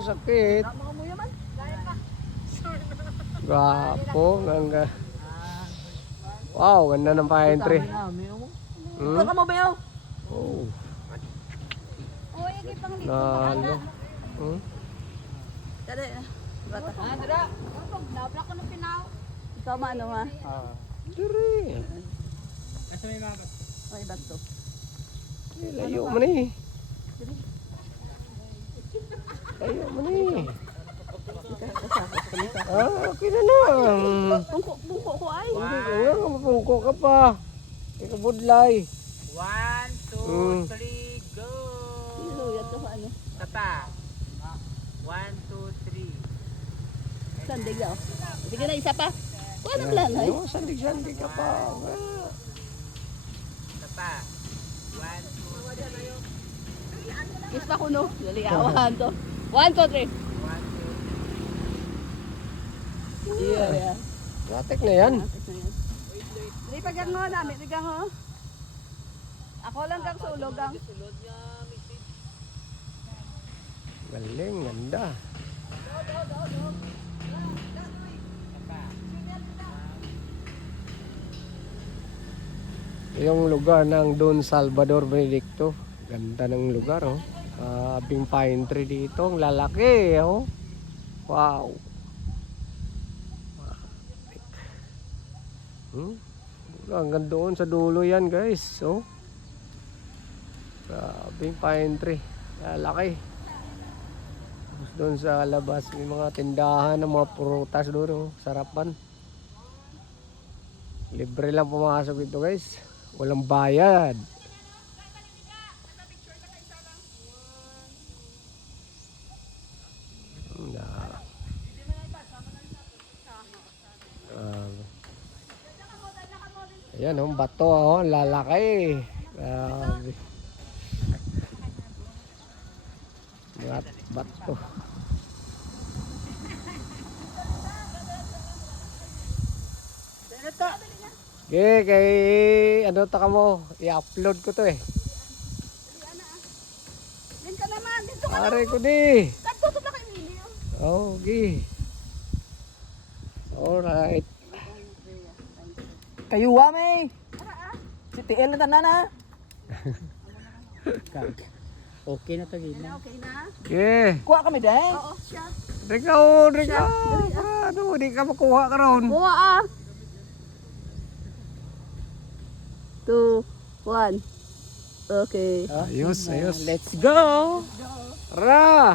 sakit. Gwapo, ganda. Wow, ganda ng pine tree. Ito ka mo ba yun? Oh, Oy, ikipang dito. nalo. Dali. Bata. Dra. Nabla ko ng pinaw. Ikaw maano ha? Dire. Ay, bato. Layo mo na eh. Layo mo na eh. Okay na lang. Bungko ko ay. Hindi ko nga, mapungko ka pa. Ikaw budlay. 1, 2, 3, go! Iluyat ko ano. Tata. 1, 2, 3. Sandig daw. Sige na isa pa. Wala lang ay. Ano, sandig-sandig ka pa. Tata. 1, 2, 3. Kiss pa ko no. Dali awan to. 1, 2, 3. 1, 2, 3. Yeah. Gatek na yan. Di pagang ho namin, tigang ho. Ako lang kang sulog ang. Galing, ganda. Yung lugar ng Don Salvador Benedicto. Ganda ng lugar, oh. Abing pine tree dito. Ang lalaki, oh. Wow. Hanggang doon sa dulo yan, guys. Oh. Abing pine tree. Lalaki. Tapos doon sa labas, may mga tindahan ng mga prutas doon, oh. Sarapan. Libre lang pumasok dito, guys. Walang bayad. Ayan, oh, bato, oh, lalaki. Grabe. Bato. Okay, kay ano ta ka mo, i-upload ko to eh. Din ka naman, dito ka. Pare ko di. Tutok na kay Willie. Oh, okay. Alright. Kayuwa may. Si TL na tanan ha. Okay na tagin na. Okay na. Okay. Kuha kami dahil. Oo, siya. Drika. Ano, di ka makuha ka ron. Kuha ah. 2, 1. Okay. Ayos. Let's go! Tara!